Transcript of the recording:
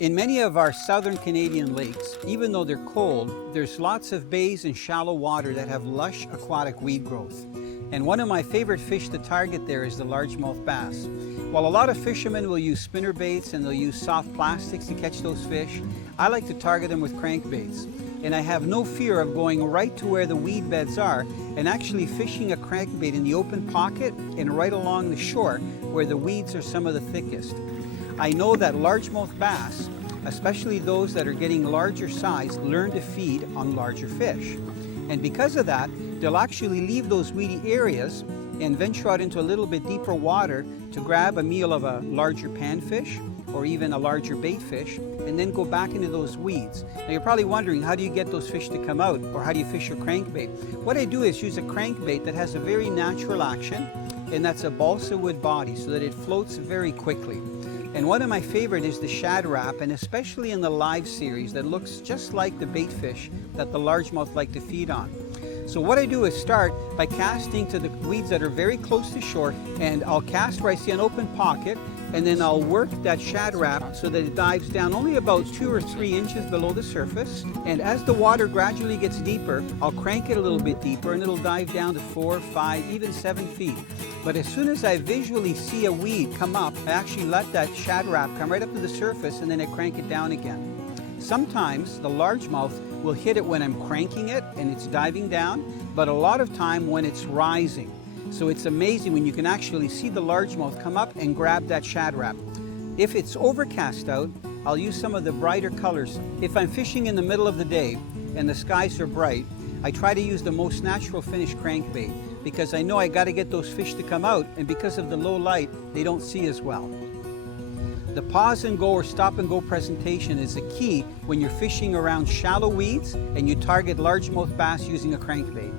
In many of our southern Canadian lakes, even though they're cold, there's lots of bays and shallow water that have lush aquatic weed growth. And one of my favorite fish to target there is the largemouth bass. While a lot of fishermen will use spinner baits and they'll use soft plastics to catch those fish, I like to target them with crankbaits. And I have no fear of going right to where the weed beds are and actually fishing a crankbait in the open pocket and right along the shore where the weeds are some of the thickest. I know that largemouth bass, especially those that are getting larger size, learn to feed on larger fish. And because of that, they'll actually leave those weedy areas and venture out into a little bit deeper water to grab a meal of a larger panfish or even a larger bait fish, and then go back into those weeds. Now you're probably wondering, how do you get those fish to come out, or how do you fish your crankbait? What I do is use a crankbait that has a very natural action, and that's a balsa wood body so that it floats very quickly. And one of my favorite is the Shad Rap, and especially in the live series that looks just like the bait fish that the largemouth like to feed on. So what I do is start by casting to the weeds that are very close to shore, and I'll cast where I see an open pocket, and then I'll work that Shad Rap so that it dives down only about 2 or 3 inches below the surface. And as the water gradually gets deeper, I'll crank it a little bit deeper and it'll dive down to 4, 5, even 7 feet. But as soon as I visually see a weed come up, I actually let that Shad Rap come right up to the surface and then I crank it down again. Sometimes the largemouth will hit it when I'm cranking it and it's diving down, but a lot of time when it's rising. So it's amazing when you can actually see the largemouth come up and grab that Shad Rap. If it's overcast out, I'll use some of the brighter colors. If I'm fishing in the middle of the day and the skies are bright, I try to use the most natural finish crankbait because I know I got to get those fish to come out, and because of the low light, they don't see as well. The pause and go or stop and go presentation is the key when you're fishing around shallow weeds and you target largemouth bass using a crankbait.